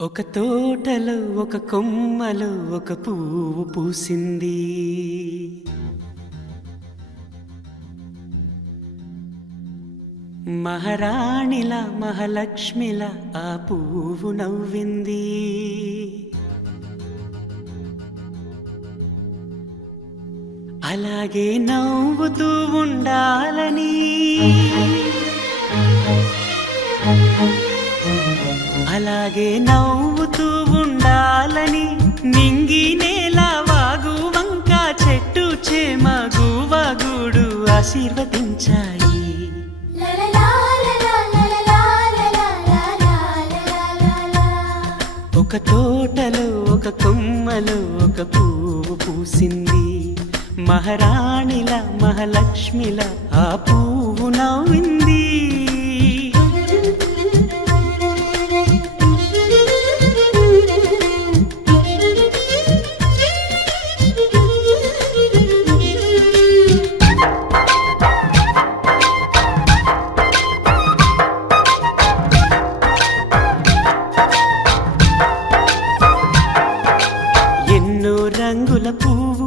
ఒక తోటలో ఒక కొమ్మలో ఒక పువ్వు పూసింది. మహారాణిలా మహాలక్ష్మిలా ఆ పువ్వు నవ్వింది. అలాగే నవ్వుతూ ఉండాలని, అలాగే నవ్వుతూ ఉండాలని నింగి నేల వాగు వంక చెట్టు చేమ గువగూడు ఆశీర్వదించాయి. ఒక తోటలో ఒక కొమ్మలో ఒక పువ్వు పూసింది. మహారాణిల మహాలక్ష్మిల ఆ పువ్వు నవ్వింది. రంగుల పువ్వు,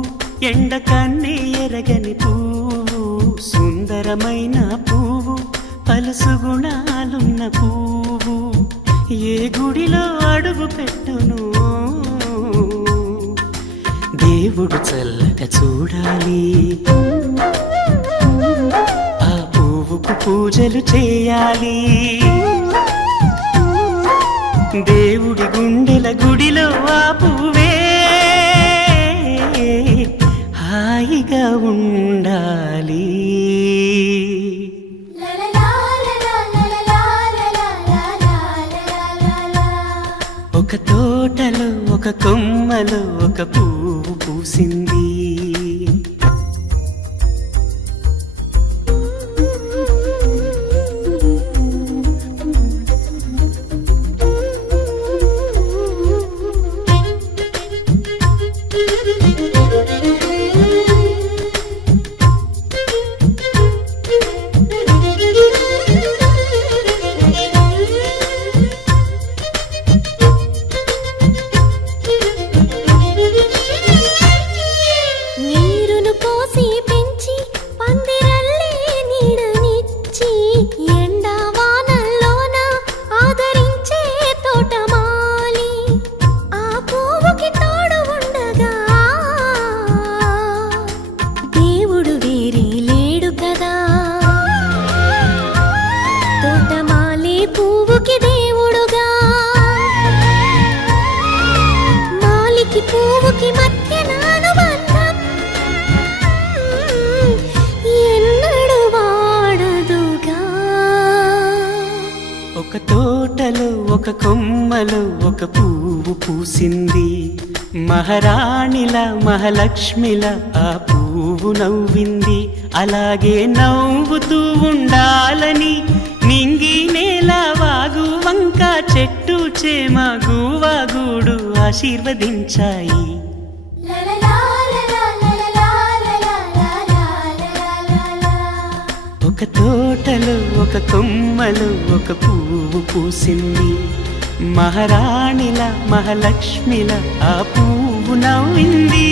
ఎండ కన్నే ఎరగని పువ్వు, సుందరమైన పువ్వు, పలుసు గుణాలున్న పువ్వు, ఏ గుడిలో అడుగు పెట్టును దేవుడు చల్లగా చూడాలి. ఆ పువ్వుకు పూజలు చేయాలి. దేవుడి గుండెల గుడిలో ఆ పువ్వే హాయిగా ఉండాలి. ఒక తోటలో ఒక కొమ్మలో ఒక పువ్వు పూసింది. ఒక తోటలో ఒక కొమ్మలో ఒక పువ్వు పూసింది. మహారాణిల మహాలక్ష్మిల ఆ పువ్వు నవ్వింది. అలాగే నవ్వుతూ ఉండాలని నింగి నేల వాగు వంక చెట్టు చేమ గువగూడు ఆశీర్వదించాయి. ఒక తోటలో ఒక కొమ్మలో ఒక పువ్వు పూసింది. మహారాణిల మహాలక్ష్మిల ఆ పువ్వు నవ్వింది.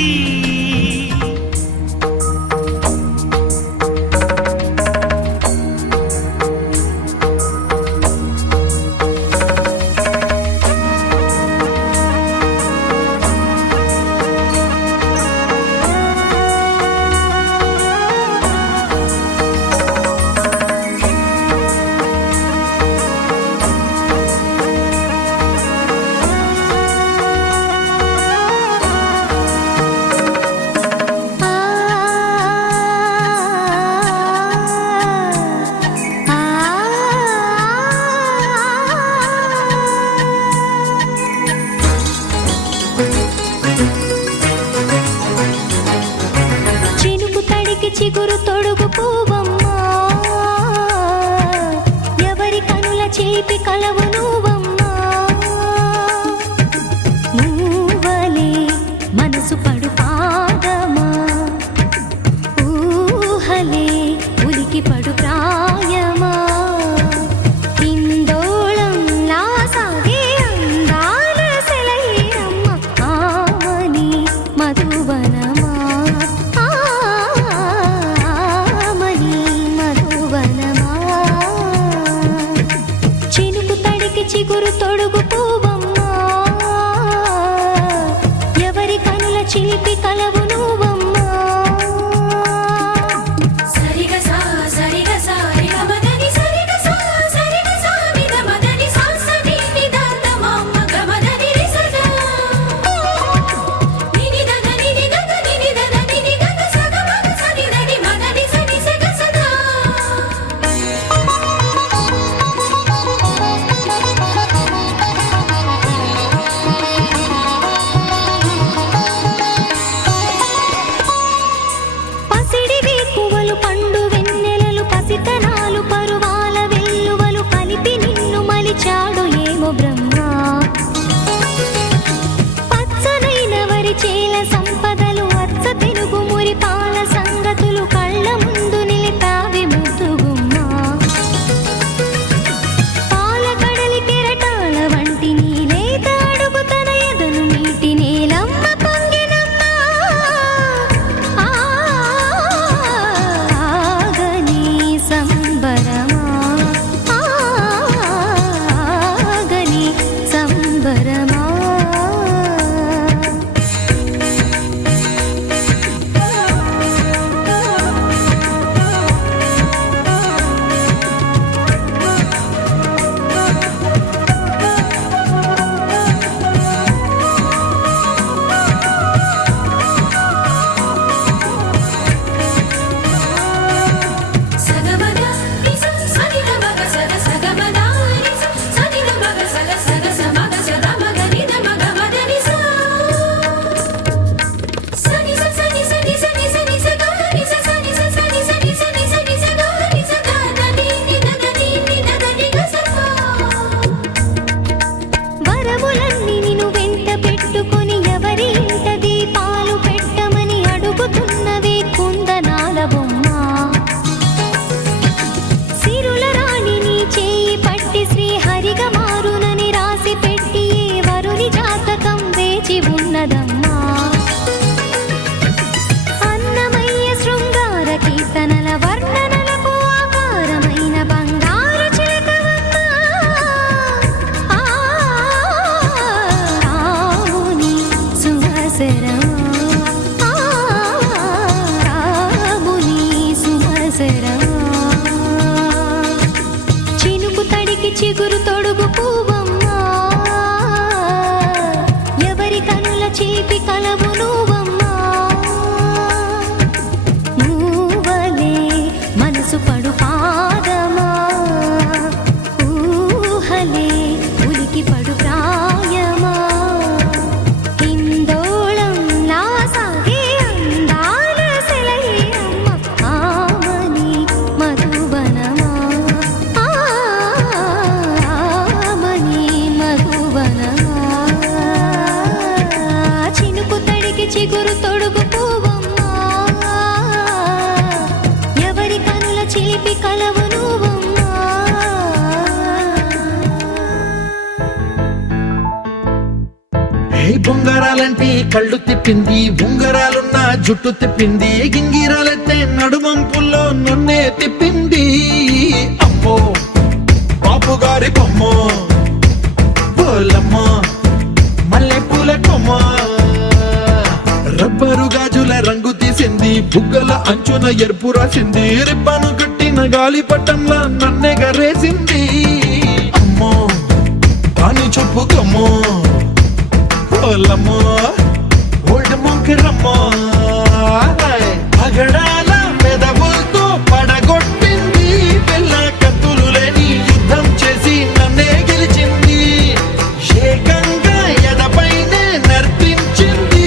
చిగురు తొడుగు పూవమ్మా, ఎవరి కనుల చేపి కలవు నువ్వమ్మా. నువ్వలే మనసు పడు పాదమా, ఊహలే ఉలికి పడు ప్రాయమా. ఇందోళం లా సాగే అందాల తొడుగు పువ్వమ్మా ఎవరి కనుల చిలిపి కలవు నువ్వమ్మా సరిగా సా సరిగా సా రిగ మదని సరిగా సా సరిగా సా నిద మదని సా సని నిదాన మమ్మ గమదని రిసదా నిని దద నిని దద నిని దద నిని దద సగ మగ సని దడి మదని సని సగ సదా పసిడి వేకువలు పండు వెన్నెలలు పసితనాలు పరువాల వెల్లువలు కలిపి నిన్ను మలిచాడు ఏమో బ్రహ్మ పచ్చనైన వరి చేల సంపదలు అచ్చ తెలుగు మురిపాల సంగతులు కళ్ళ ముందు నిలిపావి ముద్దుగుమ్మ పాల కడలి కెరటాల వంటి నీలేత అడుగు తన ఎదను నీటి నేలమ్మ పొంగినమ్మ ఆగని సంబరమా ఆగని సంబరమా సగమద నిస సనిద మగ సగ సగమద నిస సనిద మగ సగ సగ సమగ సద మగ నిద మగ మద నిస సని స సని సని సని సని స గ నిస సని స సని సని సని సని స గ నిస ద ద ని ని ద ద ని ని ద ద ని గ స వరములన్నీ నిన్ను వెంట పెట్టుకొని ఎవరి ఇంట దీపాలు పెట్టమని అడుగుతున్నవే కుందనాల బొమ్మ సిరుల రాణి నీ చేయి పట్టి శ్రీహరిగా మారునని రాసి పెట్టి ఏ వరుని జాతకం వేచి ఉన్నదమ్మా అన్నమయ్య శృంగార కీర్తనల వర్ణనలకు ఆకారమైన బంగారు చిలకవమ్మా రాముని సుమసరమా రాముని సుమసరమా చినుకు తడికి చిగురు తొడుగు పువ్వమ్మా ఎవరి కనుల చిలిపి కలవు నువ్వమ్మా మూవలే మనసు పడు పాదమా ఊహలే ఉలికి పడు ప్రాయమా హిందోళం నా సాగే అందాల సెలయే అమ్మ ఆమని మధువనమా ఆమని మధువనమా చినుకు తడికి చిగురు తొడుగు పువ్వమ్మా ఎవరి కనుల చిలిపి కలవు నువ్వమ్మా హే బొంగరాలంటే కళ్ళు తిప్పింది బొంగరాలున్న జుట్టు తిప్పింది గింగిరాలెత్తే నడుమంపుల్లో నన్నే తిప్పింది అమ్మో బాపు గారి బొమ్మ పోలమ్మ మల్లె పూల కొమ్మ రబ్బరు గాజుల రంగు తీసింది బుగ్గల అంచున ఎరుపు రాసింది రిబ్బను కట్టిన గాలి పట్టంలా నన్నే గరేసింది అమ్మో దాని చెప్పుకమ్మో పోలమ్మో ఓల్డ్ మొంకిరమ్మో పగడాల పెదవులతో పడగొట్టింది పిల్ల కత్తులు లేని యుద్ధం చేసి నన్నే గెలిచింది ఏకంగా ఎదపైనే నర్తించింది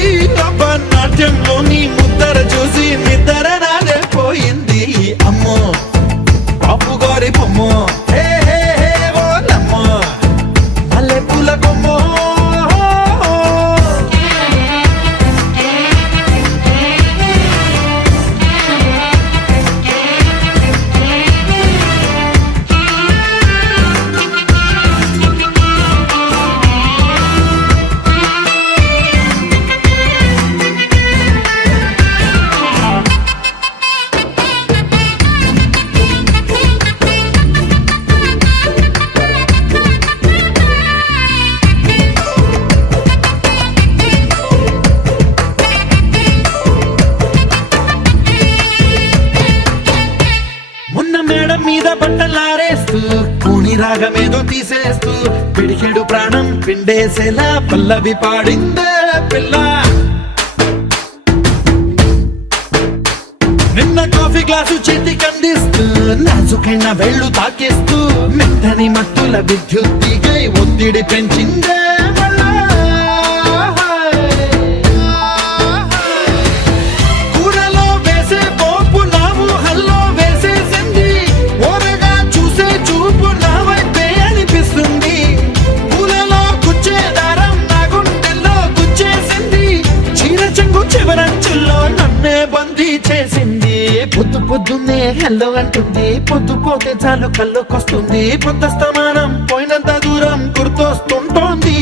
నాట్యంలోని ముద్దర చూసి నిద్ర నాదే పోయింది అమ్మో బాపు గారి బొమ్మ హే హే హే ఓలమ్మో మల్లె పూల కొమ్మో రాగమేదో తీసేస్తూ పిడికెడు ప్రాణం పిండేసేలా పల్లవి పాడిందే పిల్ల. నిన్న కాఫీ గ్లాసు చేతికి అందిస్తూ నాజుకైన వేళ్ళు తాకేస్తూ మెత్తని మత్తుల విద్యుత్తికై ఒత్తిడి పెంచిందే మళ్ళా. కూరలో వేసే పోపు నా ఊహల్లో వేసేసింది, ఓరగా చూసే చూపు నా వైపే అనిపిస్తుంది. పూలలో గుచ్చే దారం నా గుండెల్లో గుచ్చేసింది, చీర చెంగు చివరంచుల్లో నన్నే బందీ చేసింది. పొద్దు పొద్దున్నే హెల్లో అంటుంది, పొద్దు పోతే చాలు కళ్ళొకొస్తుంది. పొద్దస్తమానం పోయినంత దూరం గుర్తొస్తుంటోంది.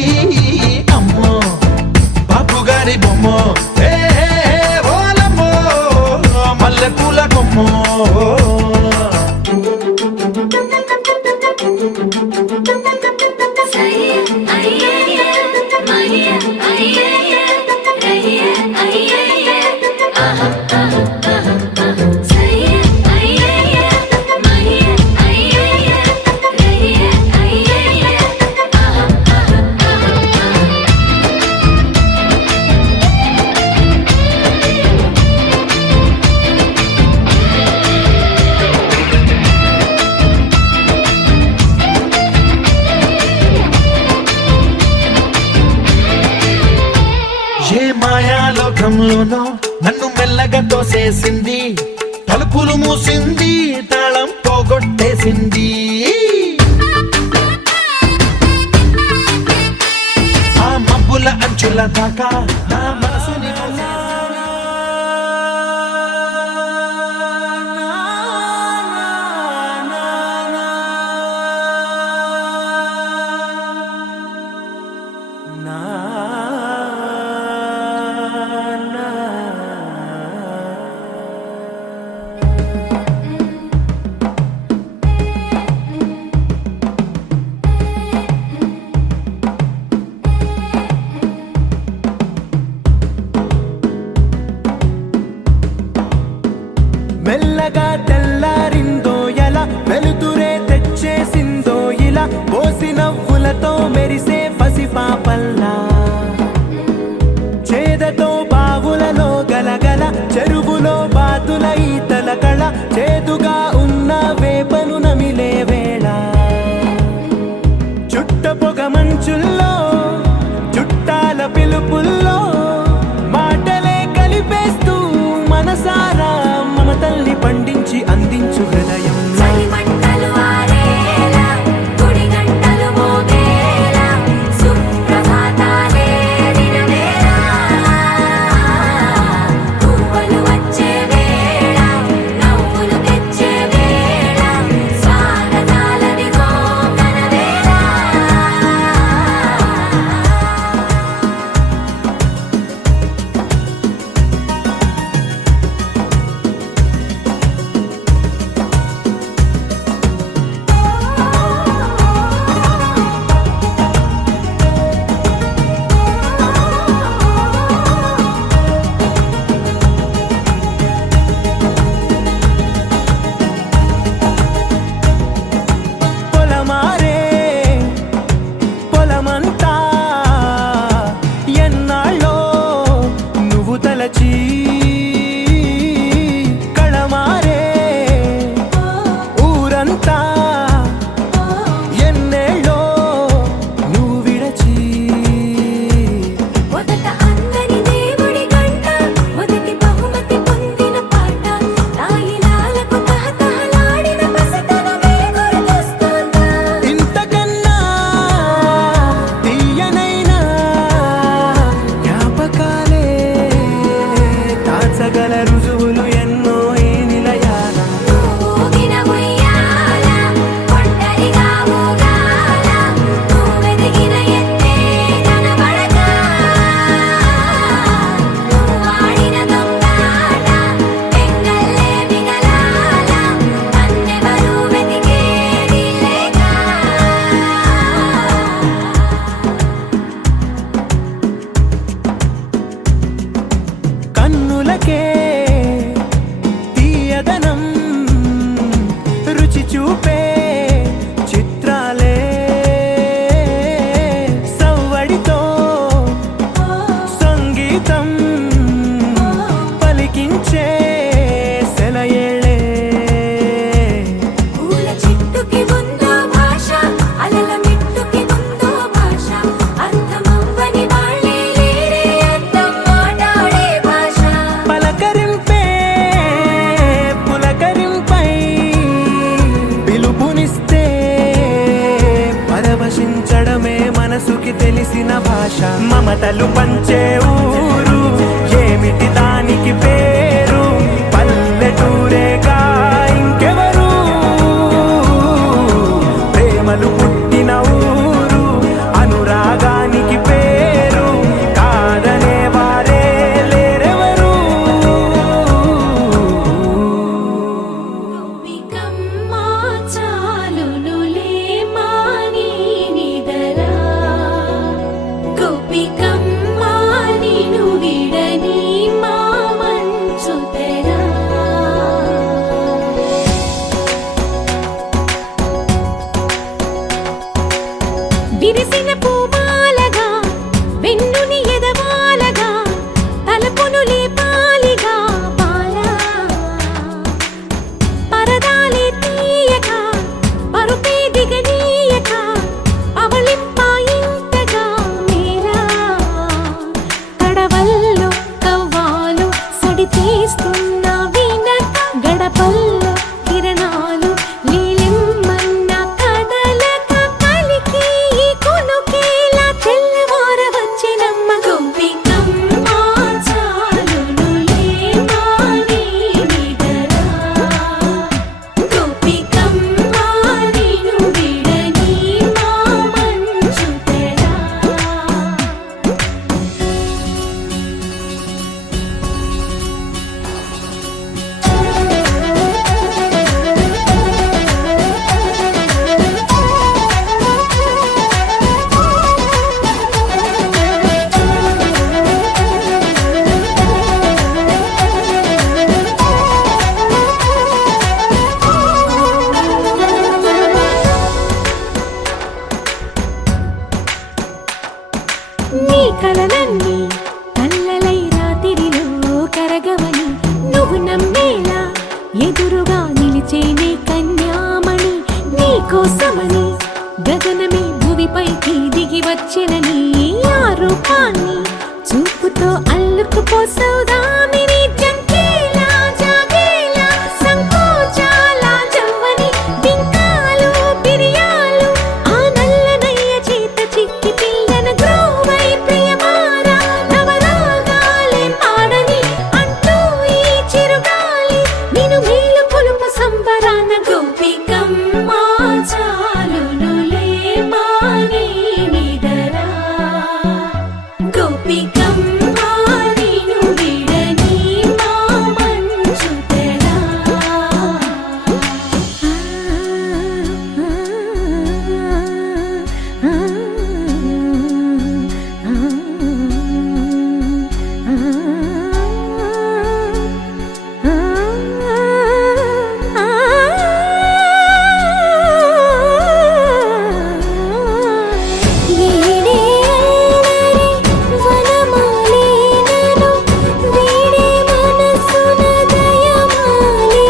అమ్మో బాపు గారి బొమ్మో, ఏ ఓలమ్మో మల్లె పూల కొమ్మో. సయ్య అయ్యయ్య మయ్య అయ్యయ్య రయ్య అయ్యయ్య ఆహా ఆహా ఆహా. సయ్య అయ్యయ్య మయ్య అయ్యయ్య రయ్య అయ్యయ్య ఆహా ఆహా ఆహా. ఏ మాయాలోకంలోనో నన్ను మెల్లగా తోసేసింది, తలుపులు మూసింది, తాళం పోగొట్టేసింది. ఆ మబ్బుల అంచుల దాకా నా మనసుని మెల్లగా తెల్లారిందో ఎలా, వెలుతురే తెచ్చేసిందో ఇలా, పోసి నవ్వులతో మెరిసే పసిపాపల్లా. చేదతో బావులలో గలగల, చెరువులో బాతుల ఈతల కళ, చేదుగా ఉన్న వేపను నమిలే వేళ. చుట్ట పొగ మంచుల్లో చుట్టాల పిలుపుల్లో మాటలే కలిపేస్తూ మనసారా మమతల్ని పండించి అందించు హృదయం. చలిమంటలు ఆరేలా గుడి గంటలు మోగేలా సుప్రభాతాలు భాష మమతలు పంచే ఊరు ఏమిటి దానికి పేరు పల్లెటూరేగా ఇంకెవరు ప్రేమలు పుట్టిన ఊరు అనురాగానికి పేరు కాదనే వారే లేరెవరు గోపికమ్మ చాలునులే మాని నిదరా గోపికమ్మ నిను విడని మా మంచు తెరా విరిసిన పూమాలగా వెన్నుని ఎదవాలగా తలపును లేపాలిగా బాలా పరదాలే తీయక పరుపే దిగనీయక అవళింపాయింతగా మేరా కడవల్లో కవ్వాలు సడి చేస్తున్న వినక గడపల్లో కిరణాలు నీలిమ్మన్న కదలక కలికి ఈ కొనుకేలా తెల్లవార వచ్చినమ్మ గోపికమ్మ చాలునులే మాని నిదరా గోపికమ్మ నిను విడని మా మంచు తెరా నీ కలలన్నీ కళ్ళలై రాత్రిలో కరగవని నువ్వు నమ్మేలా ఎదురుగా నిలిచేనే కన్యామణి నీ కోసమని గగనమే భువిపైకి దిగి వచ్చెనని ఆ రూపాన్ని చూపుతో అల్లుకుపోసౌదామిని జంకేలా జాగేలా సంకోచాల జవ్వని బింకాలు బిరియాలు ఆ నల్లనయ్య చేత చిక్కి పిల్లన గ్రోవై ప్రియమారా నవరాగాలే పాడని అంటూ ఈ చిరుగాలి నిన్ను మేలు పొలుపు సంబరాన గోపికమ్మ చాలునులే మాని నిదరా గోపికమ్మ నిను విడని మా మంచు తెరా వీడే అల్లరి వనమాలినను వీడే మనసున దయమాలి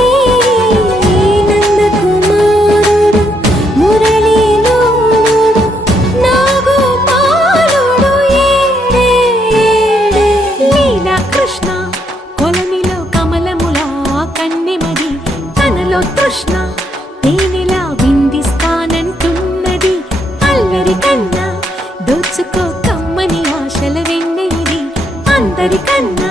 నందకుమారుడు మురళీలోనుడు నాగోపాలుడు ఏడే లీలా కృష్ణ కొలనిలో కమలములా కన్నెమది తనలో తృష్ణ తేనెలా విందిస్తానంటున్నది అల్లరి కన్నా దోచుకో కమ్మని ఆశల వెన్నెది అందరికన్నా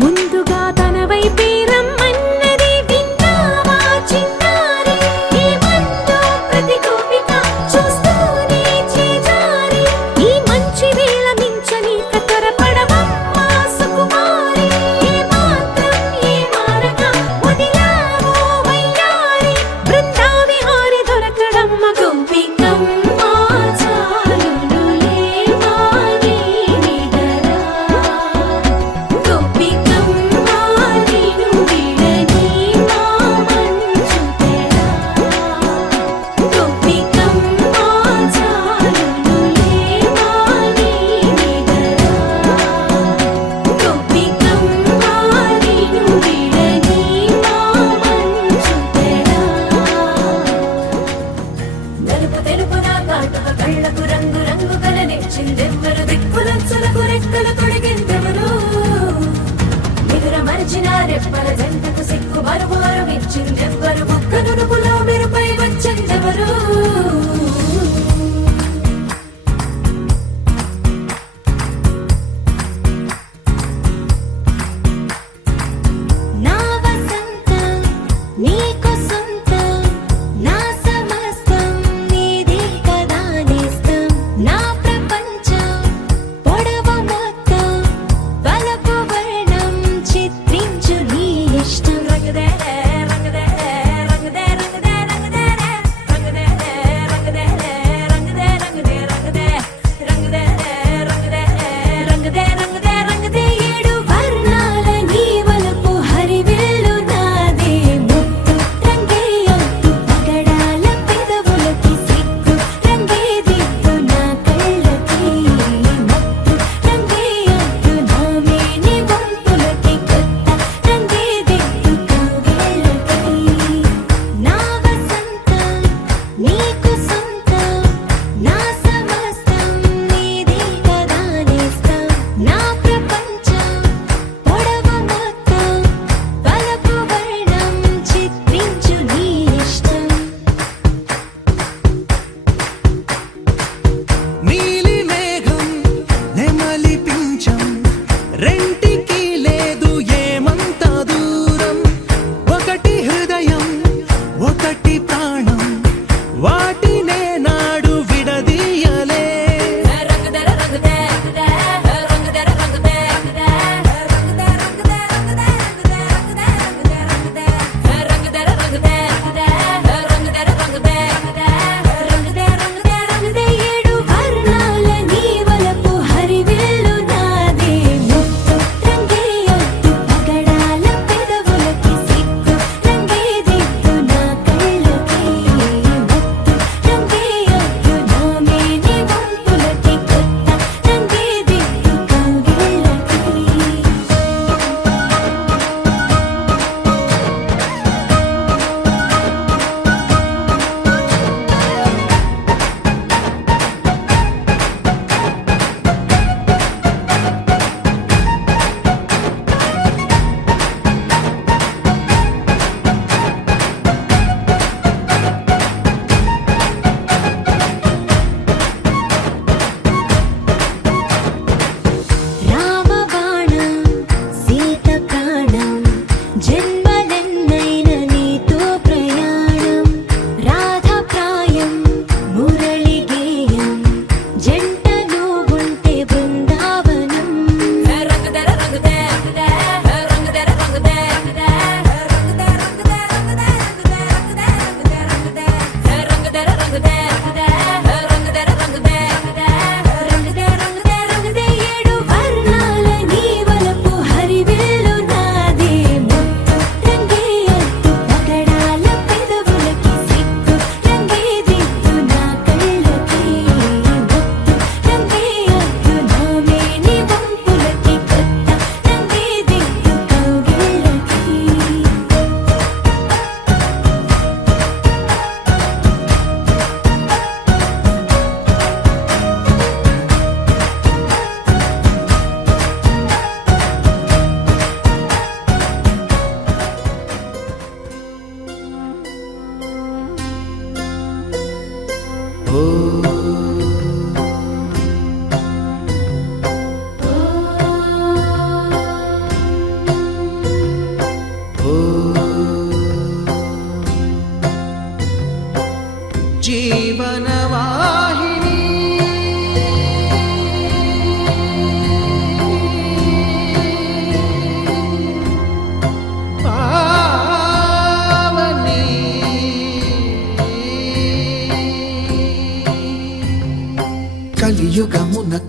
ముందుగా తన వైపే రమ్మన్నది విన్నావా చిన్నారి ఈ మందు ప్రతి గోపిక చూస్తూనే చేజారి ఈ మంచి వేళ మించని కతరపడవమ్మ సుకుమారి ఏ మాత్రం ఏ మారక వదిలావో వయ్యారి బృందావిహారి దొరకడమ్మ గోపికమ్మ చాలునులే మాని నిదరా గోపికమ్మ నిను విడని మా మంచు తెరా గోపికమ్మ చాలునులే మాని నిదరా గోపికమ్మ నిను విడని మా మంచు తెరా నలుపు తెలుపున కాటుక కళ్ళకు రంగు రంగు కలనిచ్చిందెవ్వరు దిక్కులచ్చులకు రెక్కలు తొడిగిందెవరు నిదుర మరిచిన రెప్పల జంటకు సిక్కు బరువు అరువిచ్చిందెవ్వరు ముక్క నునుపులో మెరుపై వచ్చిందెవరు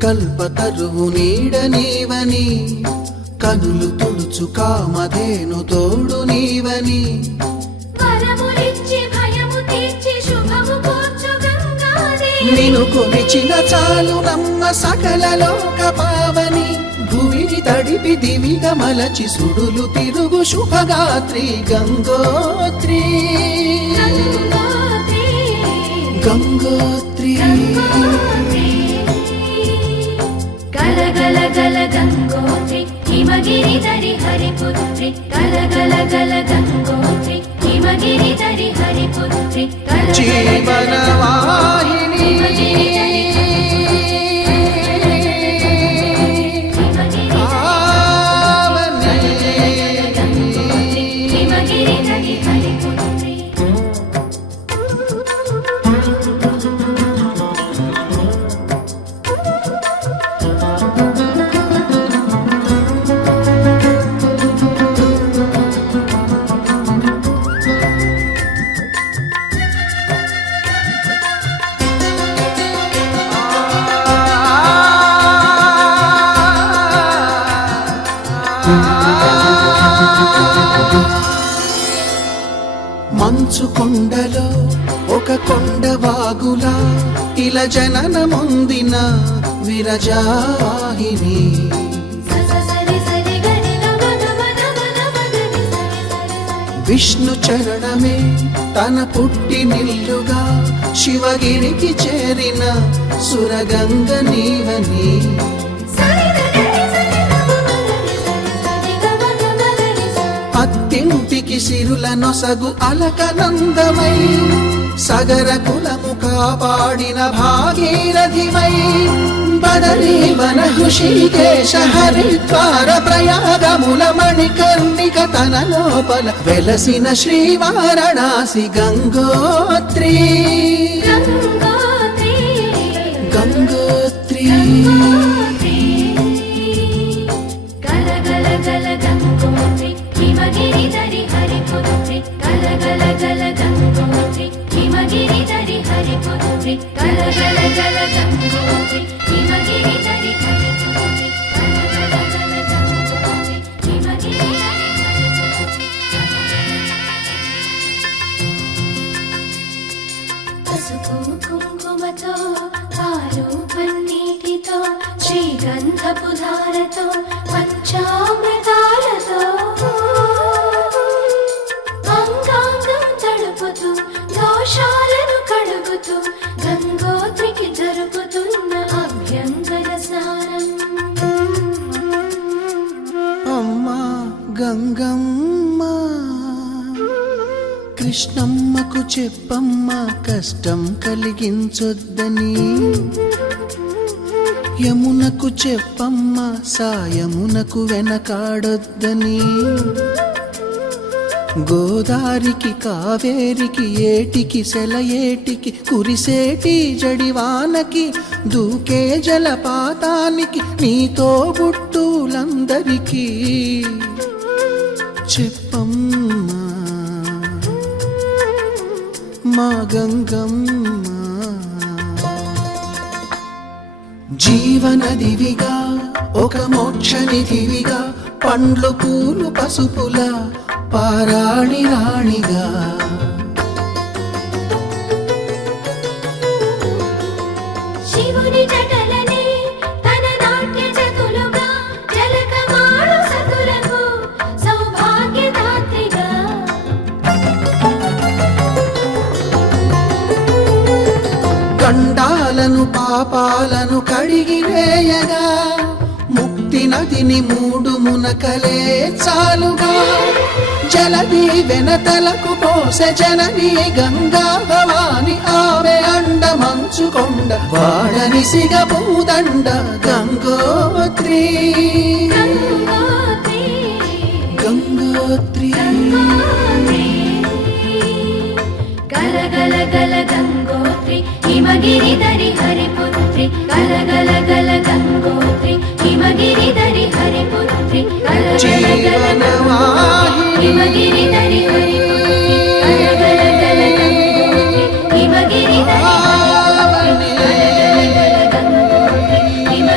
కల్పతరువు నీడ నీవని కనులు తుడుచు కామధేను తోడు నీవని వరములిచ్చి భయము తీర్చి శుభము కూర్చు గంగాదేవి నిను కొలిచిన చాలు నమ్మ సకల లోక పావని భువిని తడిపి దివిగా మలచి సుడులు తిరుగు శుభగాత్రి గంగోత్రి గంగోత్రి గల గల గల గంగోత్రి హిమగిరి దరి హరిపుత్రి గల గల గల గంగోత్రి హిమగిరి దరి హరిపుత్రి జీవనవాహిని హిమగిరి దరి హరిపుత్రి మంచు కొండలో ఒక కొండ వాగులా ఇలా జననముందిన విరజావాహిని సరి సరి గరి నమ నమ నమ నమ గరి సరి సరి సరి విష్ణు చరణమే తన పుట్టినిల్లుగా శివగిరికి చేరిన సురగంగ నీవని సరి గరి సరి నమ గరి సరి సరి గమ గమ గరి సరి అత్తింటికి సిరుల నొసగు అలకనందమై సగర కులము కాపాడిన భాగీరథిమై బదరీవన హృషికేశ హరిద్వార ప్రయాగముల మణికర్ణిక తన లోపల వెలసిన శ్రీవారణాసి గంగోత్రి గంగోత్రి గంగోత్రి గల గల గల గంగోత్రి హిమగిరి దరి హరిపుత్రి గల గల గల గంగోత్రి హిమగిరి దరి హరిపుత్రి గల గల గల గంగోత్రి హిమగిరి దరి హరిపుత్రి గల గల గల గంగోత్రి హిమగిరి దరి హరిపుత్రి పసుపు కుంకుమతో పాలు పన్నీటితో శ్రీగంధపు ధారతో పంచామృతాలతో అంగాంగం తడుపుతూ దోషాలను కడుగుతూ గంగోత్రికి జరుపుతున్న అభ్యంగన స్నానం అమ్మా గంగమ్మ కృష్ణమ్మకు చెప్పమ్మా కష్టం కలిగించొద్దని యమునకు చెప్పమ్మా సాయమునకు వెనకాడొద్దని గోదారికి కావేరికి ఏటికి సెలయేటికి కురిసేటి జడివానకి దూకే జలపాతానికి నీతో బుట్టులందరికీ చెప్పమ్మా మా గంగమ్మ జీవనదివిగా ఒక మోక్షనిధివిగా పండ్లు పూలు పసుపుల పారాణి రాణిగా శివుని జటలనే తన నాట్య చతులుగా జలకమాడు సతులకు సౌభాగ్యదాత్రిగా గండాలను పాపాలను కడిగివేయగా ముక్తి నదిని మూడు మునకలే చాలుగా జలది వెనతలకు పోసె జనని గంగా భవాని ఆమె అండ మంచుకొండ వాడని సిగ పూదండ గంగోత్రి గంగోత్రి గంగోత్రి గల గల గల గంగోత్రి హిమగిరి దరి హరిపుత్రి గల గల గల గంగోత్రి హిమగిరి దరి హరిపుత్రి గల గల గల గంగోత్రి హిమగిరి దరి హరిపుత్రి గల గల గల గంగోత్రి హిమగిరి దరి హరిపుత్రి గల గల గల గంగోత్రి హిమగిరి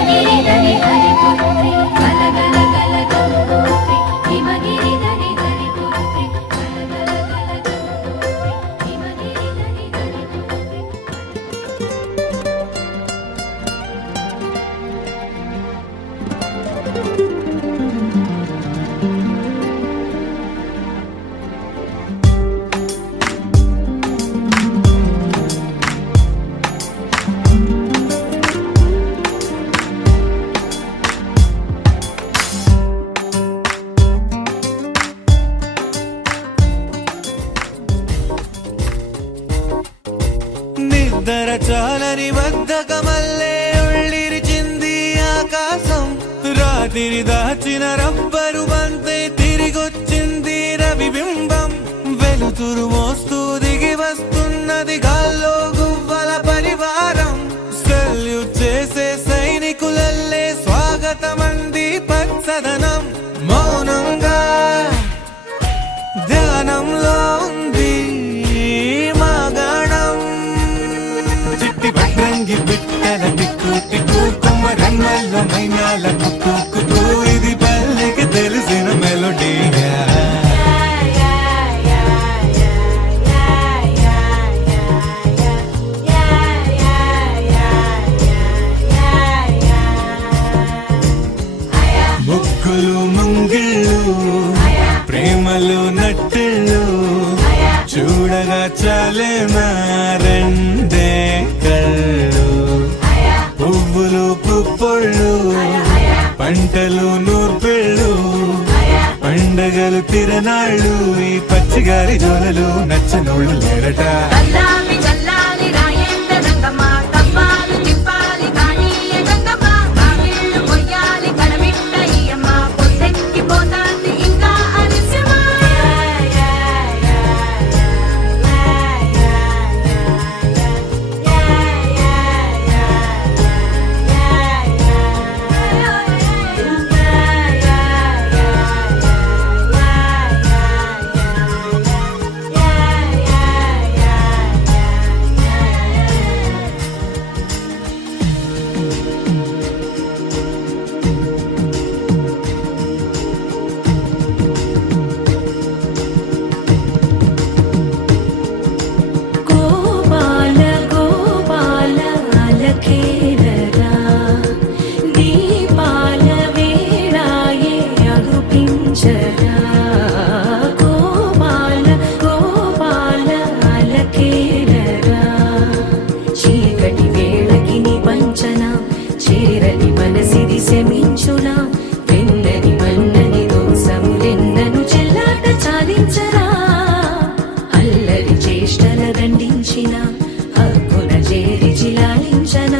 రాత్రి దాచిన రబ్బరు బంతే తిరిగొచ్చింది రవిబింబం వెలుతురు మోస్తూ దిగి వస్తున్నది గాల్లో గువ్వల పరివారం సెల్యూట్ చేసే సైనికులల్లే స్వాగతమంది పచ్చదనం మౌనంగా ధ్యానంలో ఉంది మాగణం చిట్టి భద్రంగి బిట్టల టిక్కు టిక్కు కుమ్మరన్నల్ల మైనాల కుక్కు కుక్కు ఇది పల్లెకి తెలిసిన మెలోడీగా ముగ్గులు ముంగిళ్ళు ప్రేమలు నట్టిళ్ళు చూడగా చాలే రెండే కళ్ళు పువ్వులు పుప్పొళ్ళు పంటలు నూర్పిళ్ళు పండగలు తిరనాళ్ళు ఈ పచ్చిగారి జోలలు నచ్చనోళ్ళు లేరట చల్లాలి చల్లాలి రాయేంద్ర రంగమ్మ కవ్వాలి తిప్పాలి కానీయ గంగమ్మ కావిళ్ళు కొయ్యాలి కడమిట్ట ఈయమ్మ పొద్దెక్కి పోతాంది ఇంకా అలిస్యమ్మ గోపాల గోపాల అలకేలరా దీపాల వేళాయే అగుపించరా గోపాల గోపాల అలకేలరా చీకటి వేళకి నిబంచన చేరని మనసిది శమించునా వెన్నని మన్నని దోసములెన్నను చెల్లాట చాలించరా అల్లరి చేష్టల దండించిన హక్కున చేరి చిలాలించన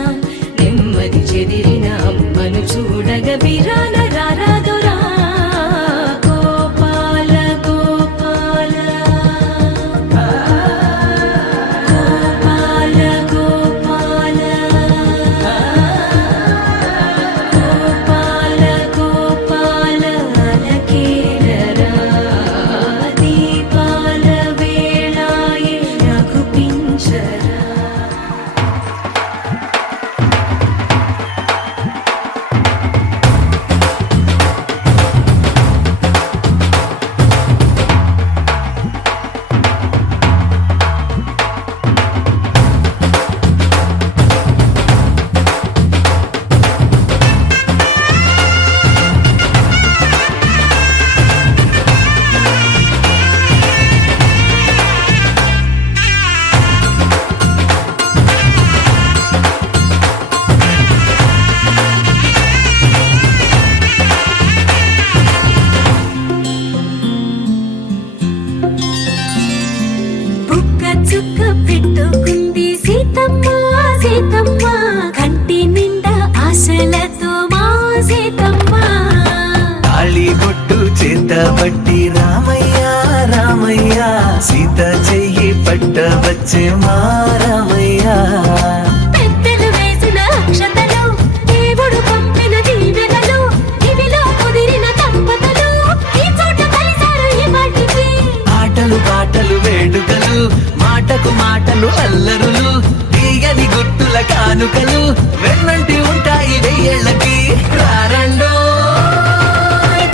నెమ్మది చెదిరిన అమ్మను చూడగ బిరాన రారాదురా గోపాల గోపాల గోపాల గోపాల గోపాల గోపాల అలకేలరా దీపాల వేళాయే రఘుపించరా బుక్క చుక్క పెట్టుకుంది సీతమ్మ సీతమ్మ కంటి నిండా ఆశలతో మా సీతమ్మ తాళి బొట్టు చేత పట్టి రామయ్య రామయ్య సీత చెయ్యి పట్ట వచ్చే మా రామయ్య పెద్దలు వేసిన అక్షతలు దేవుడు పంపిన దీవెనలు ఇవిలో కుదిరిన దంపతులు ఈ చోట కలిసారు ఈ వాటికి ఆటలు పాటలు వేడుకలు మాటకు మాటలు అల్లరులు తీయని గుట్టుల కానుకలు వెన్నంటి ఉంటాయి వెయ్యేళ్ళకి రారండో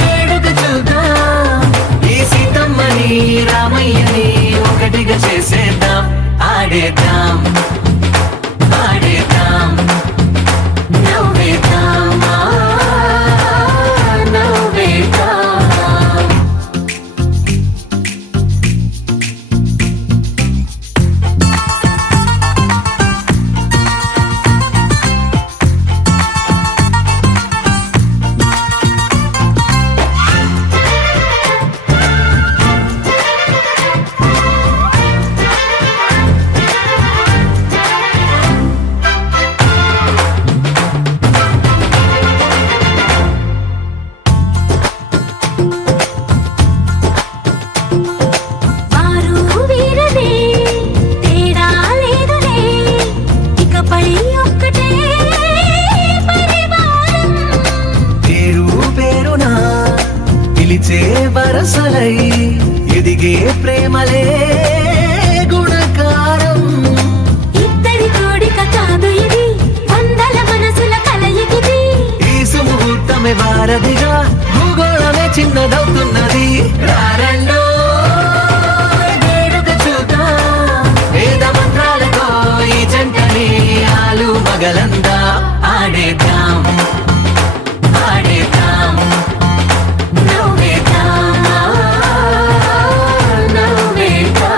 వేడుక చూద్దాం ఈ సీతమ్మని రామయ్యని ఒకటిగా చేసేద్దాం ఆడేద్దాం ఆడేద్దాం నవ్వేద్దాం నవ్వేద్దాం శ్వాసలై ఎదిగే ప్రేమలే గుణకారం. ఇద్దరి కోడిక కాదు ఇది, వందల మనసుల కలయికిది. ఈ సుముహూర్తమే వారధిగా భూగోళమే చిన్నదవుతున్నది. రారండో వేడుక చూద్దాం, వేద మంత్రాలతో ఈ జంటని ఆలు మగలందా ఆడేద్దాం ఆడేద్దాం నవ్వేద్దాం నవ్వేద్దాం.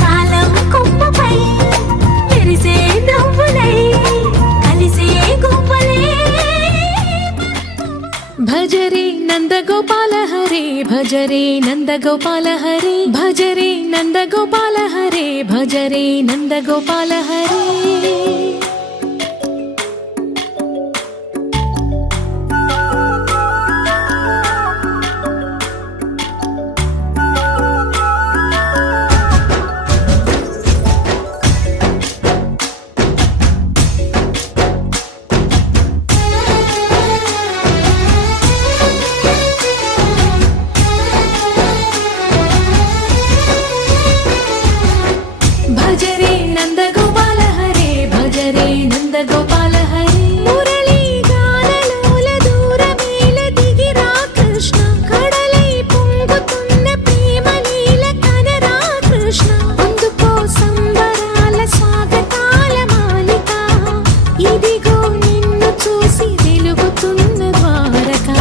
కాలం కొమ్మపై మెరిసే నవ్వులై కలిసే గువ్వలే. భజరే నందగోపాల హరే భజరే నందగోపాల హరే భజరే నందగోపాల హరే భజరే నందగోపాల హరే. భజరే నందగోపాల హరే భజరే నందగోపాల హరే. మురళీ గానలోల దూరమేల దిగిరా కృష్ణ, కడలై పొంగుతున్న ప్రేమ లీల కనరా కృష్ణ. అందుకో సంబరాల స్వాగతాల మాలిక, ఇదిగో నిన్ను చూసి వెలుగుతున్న ద్వారకా.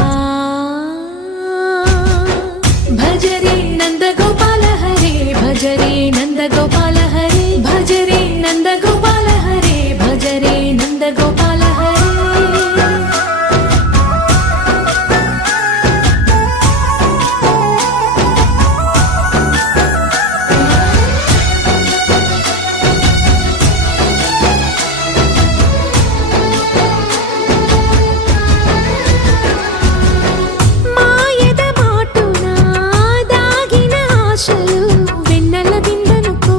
భజరే నందగోపాల హరే భజరే నందగోపాల హరే భజరే నందగోపాల హరే భజరే నందగోపాల హరే. మాయద మాటున దాగిన ఆశలు వెన్నెల విందనుకో,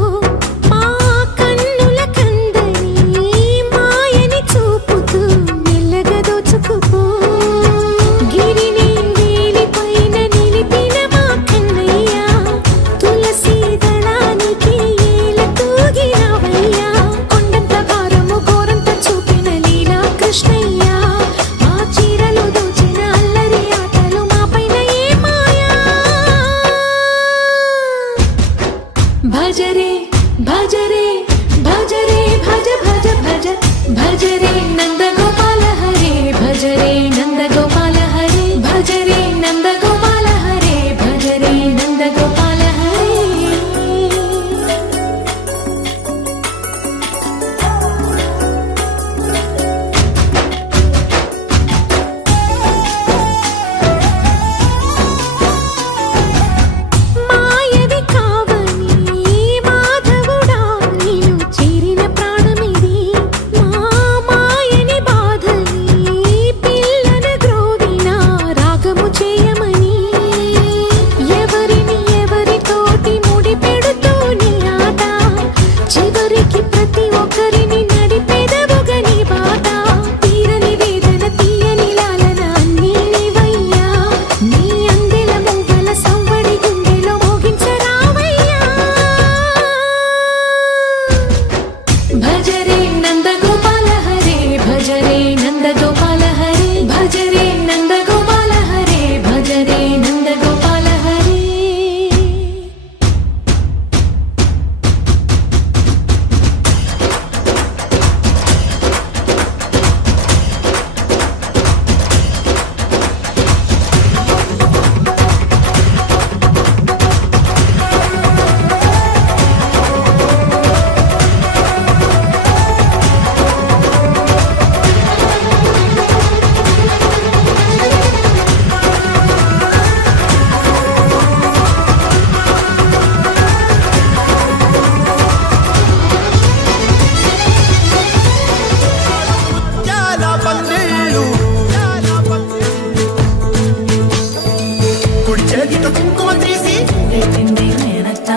చెయ్యితో కుంకుమ తీసి రేపింది మేనత్త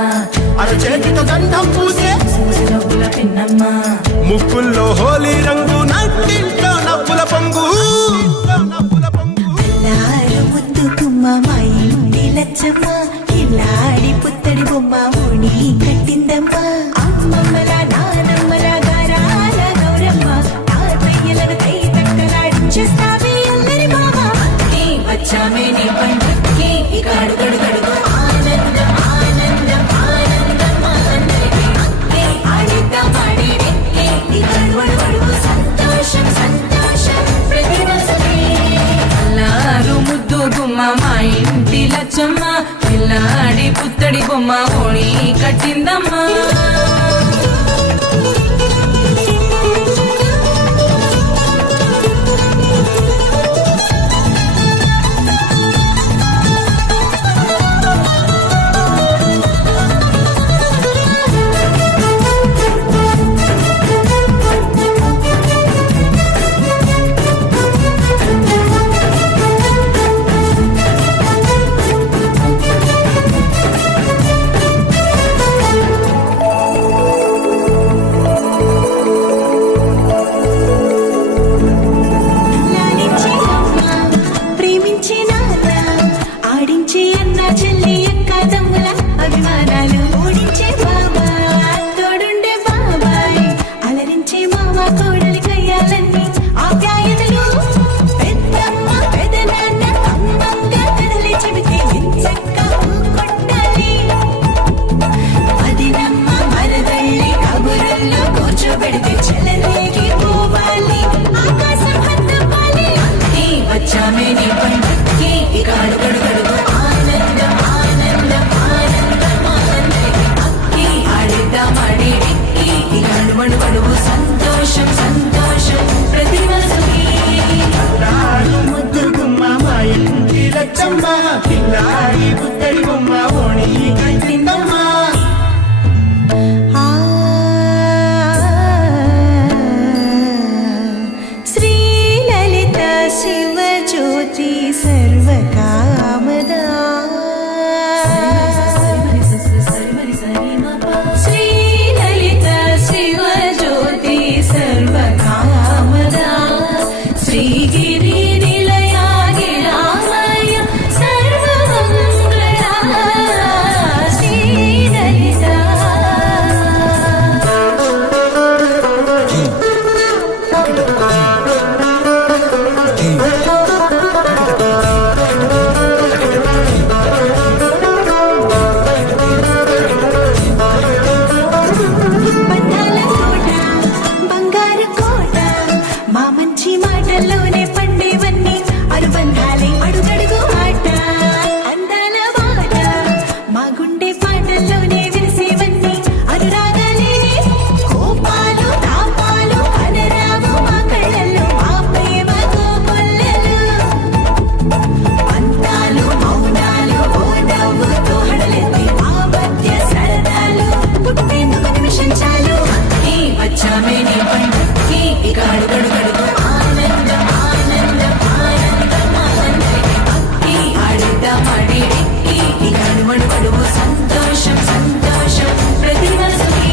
అరచేతితో గంధం పూసే సూసిలోపుల పిన్నమ్మ ముక్కుల్లో హోలీ రంగు నట్టింట్లో నవ్వుల పొంగు నారు ముద్దు గుమ్మ మా ఇంటి లచ్చమ్మ ఇల్లాడి పుత్తడి బొమ్మ ఓణి కట్టిందమ్మ అమ్మమ్మల నానమ్మల గారాల గౌరమ్మ తాతయ్యలను తై తక్కలాడించేస్తావే అల్లరి మామ నీ వచ్చామే నీ పండుక్కి ఇక అడుగడుగడుగు ఆనందం ఆనందం ఆనందం ఆనందమే అక్కే ఆడిద్దాం ఆడిరెక్కే ఇక అడుగడుగడుగు సంతోషం సంతోషం ప్రతి మనసుకే అల్లారు ముద్దు గుమ్మ మా ఇంటి లచ్చమ్మ పిల్లాడి పుత్తడి బొమ్మ ఓణి కట్టిందమ్మా లాలించే అమ్మ ప్రేమించే నాన్న ఆడించే అన్న చెల్లి అక్క తమ్ముల అభిమానాలు ఓడించే బాబా తోడుండే బాబాయ్ అలరించే మామ కోడలి కయ్యాలన్నీ ఆప్యాయతలు పెద్దమ్మ పెదనాన్న అమ్మంగా కథలే చెబితే వించక్క కొట్టాలి అదినమ్మ మరదల్లి కబురల్లో కూర్చోబెడితే చెలరేగి పోవాలి ఆకాశం హద్దవ్వాలి నీ వచ్చామే నీ పండుక్కి ఇక అడుగడుగడుగు ఆనందం ఆనందం ఆనందం ఆనందమే అక్కి ఆడిద్దాం ఆడిరెక్కి ఇక అడుగడుగడుగు సంతోషం సంతోషం ప్రతి మనసుకి నారు ముద్దు గుమ్మ మా ఇంటి లచ్చమ్మ పిల్లాడి పుత్తడి బొమ్మ ఓణి కట్టిందమ్మా శ్రీలలిత శివజ్యోతి సర్వకామదా శ్రీలలిత శివజ్యోతి సర్వకామదా శ్రీగిరి నిలయా గిరామయ సర్వమంగళా శ్రీలలిత బంధాల కోట బంగారు కోట మా మంచి మాటల్లోనే పండేవన్నీ అనుబంధాలే అడుగడుగు ఆట అందాల బాట మా గుండె పాటల్లోనే విరిసేవన్నీ అనురాగాలే కోపాలు తాపాలు అనరావు మా కళ్ళల్లో మా ప్రేమ కోకొల్లలు అంతాలు మౌనాలు ఓ నవ్వుతో హడలెత్తి మా మధ్య సరదాలు పుట్టేందుకు నిమిషం చాలు నీ వచ్చామే నీ పండుక్కి ఇక అడుగడుగడుగు ఆనందం ఆనందం ఆనందం ఆనందమే అక్కి ఆడిద్దాం ఆడిరెక్కి ఇక అడుగడుగడుగు సంతోషం సంతోషం ప్రతి మనసుకి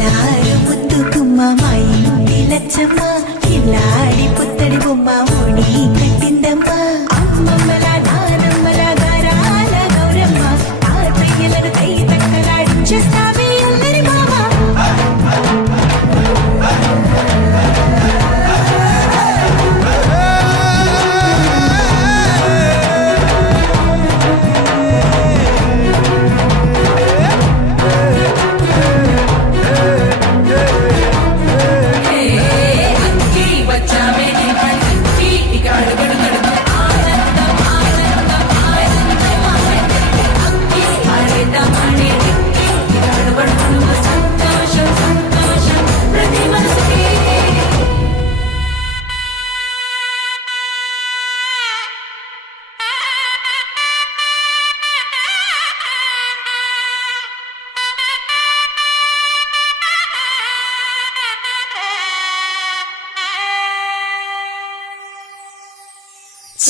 నారు ముద్దు గుమ్మ మా ఇంటి లచ్చమ్మ ఇల్లాడి పుత్తడి బొమ్మ ఓణి కట్టిందమ్మ అమ్మమ్మల నానమ్మల గారాల గౌరమ్మ తాతయ్యలను తై తక్కలాడించేస్తావే అల్లరి మామ అక్కి వచ్చామే నీ పండుక్కి ఇక అడుగడుగడుగు ఆనందం ఆనందం ఆనందం ఆనందమే అక్కి ఆడిద్దాం ఆడిరెక్కి ఇక అడుగడుగడుగు సంతోషం సంతోషం ప్రతి మనసుకి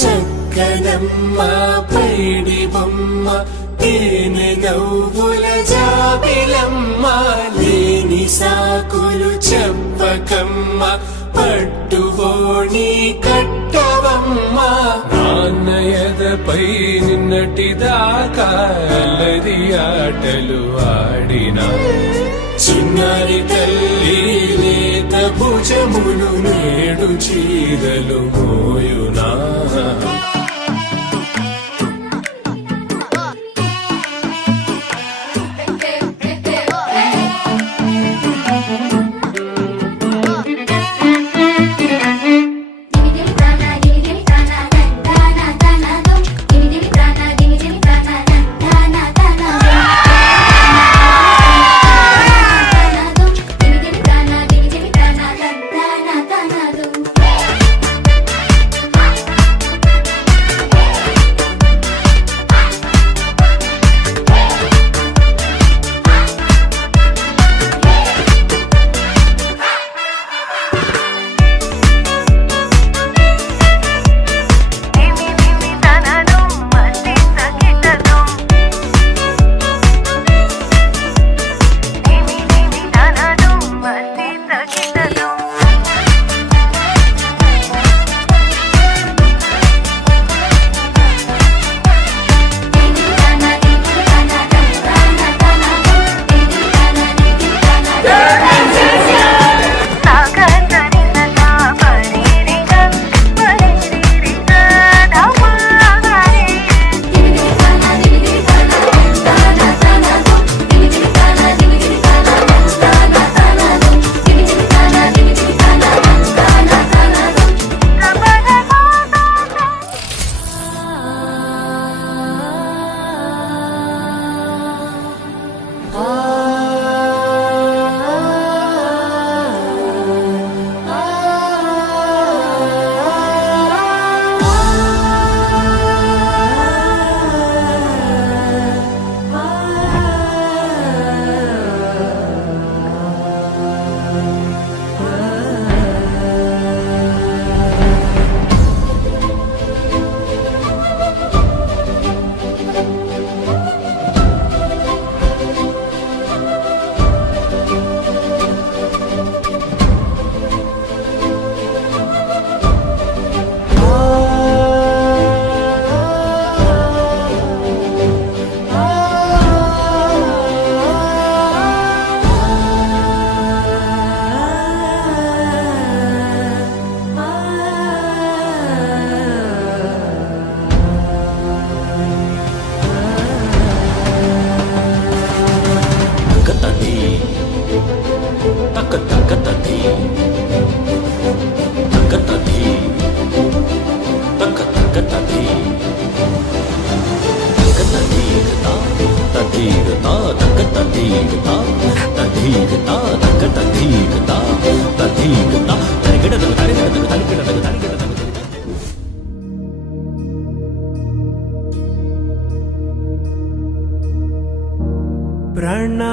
చక్కదమ్మ పైడి బొమ్మ తేనె నవ్వుల జాబిలమ్మ లేని సాకులు చెప్పకమ్మ పట్టువోణి కట్టవమ్మ నాన్నయదపై నిన్నటిదాకా అల్లరి ఆటలు ఆడినా చిన్నారి తల్లి లేత భుజములు నేడు చీరలు మోయునా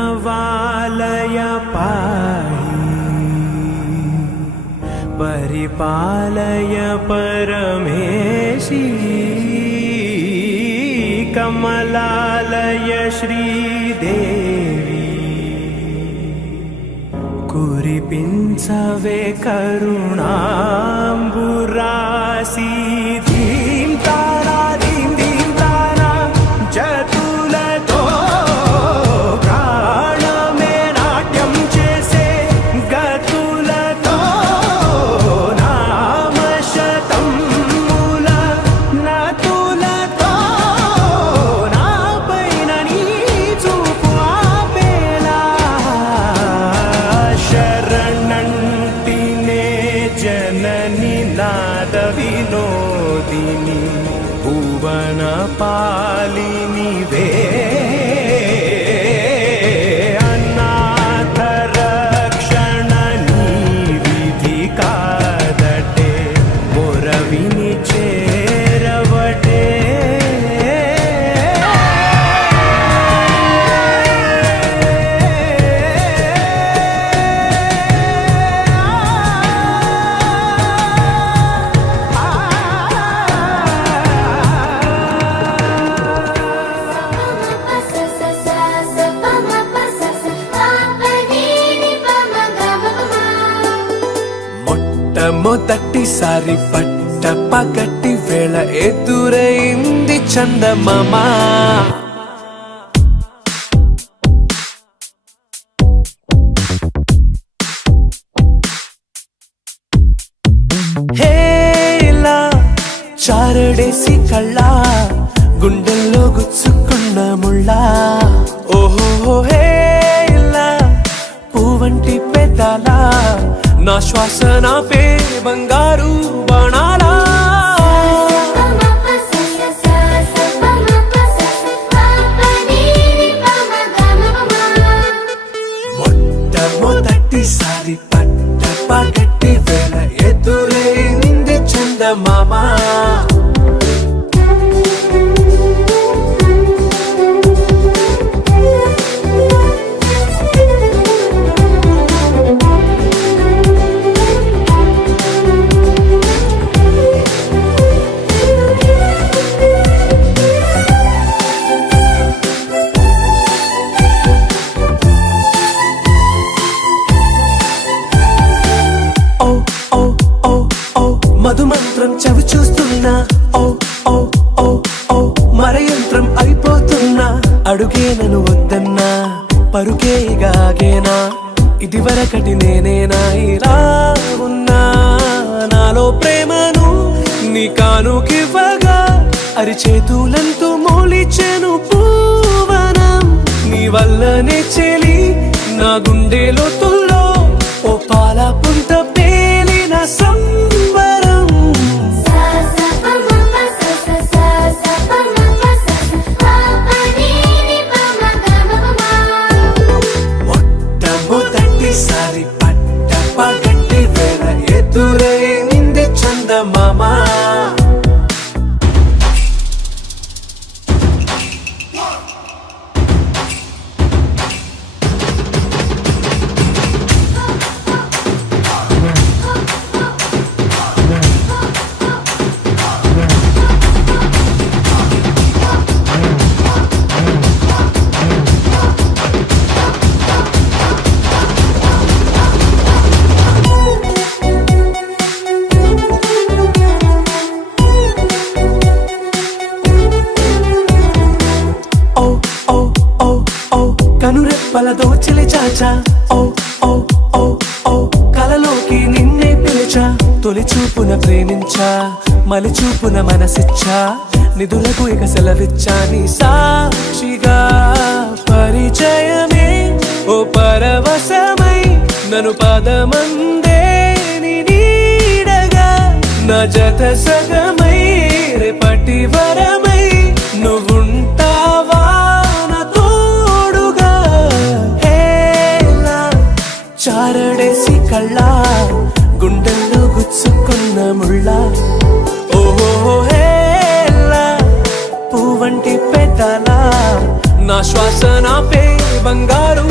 प्रणवालय पाहि परिपालय परमेशी कमलालय श्रीदेवी कुरिपिंचवे करुणांबुरासी धीम तारा धीम धीम तारा जतुलतो प्राणमे नाट्यं चेसे गतुलतो नामशतं मूल नतुलतो नापैన నీ చూపు ఆపేలా శరణంటినే జనని నాద వినోదిని భువన పాలిని వే అనాథ రక్షణ నీ విధి కాదటే మొరవిని చేరవటే మొదటిసారి పట్ట పగటి వేళ ఎదురైంది చందమామ హేలా చారడేసి కళ్ళ గుండెల్లో గుచ్చుకున్న ముళ్ళ ఓహో హేలా పువ్వంటి పెదాల నా శ్వాస నాపే బంగారు బాణాలా మొట్టమొదటిసారి పట్ట పగటి వేళ ఎదురైంది చందమామ మధుమంత్రం చవి చూస్తున్నా ఓ ఓ ఓ ఓ మరయంత్రం అయిపోతున్నా అడుగే నన్ను వద్దన్నా పరుకే గాగేనా ఇది వరకటి నేనేనా ఇలా ఉన్నా నాలో ప్రేమను నీ కానుకివ్వగా అరిచేతులంతో మోలిచెను పూవనం నీ వల్లనే చెలి నా గుండె లోతుల్లో ఓ పాల పుంత పేలిన సంబరం మొట్టమొదటిసారి పట్ట పగటి వేళ ఎదురైంది చందమామ కనురెప్పల దోచిలి చాచా ఓ ఓ ఓ ఓ కలలోకి నిన్నే పిలిచా తొలి చూపున ప్రేమించా మలి చూపున మనసిచ్చా నిధులకు ఇక సెలవిచ్చా నీ సాక్షిగా పరిచయమే ఓ పరవశమై నన్ను పదమందే నీ నీడగా నా జత సగమై రేపటి వరమై నువ్వుంటావా చారడేసి కళ్ళ గుండెల్లో గుచ్చుకున్న ముళ్ళ ఓహో హేలా పువ్వంటి పెదాల నా శ్వాస నాపే బంగారు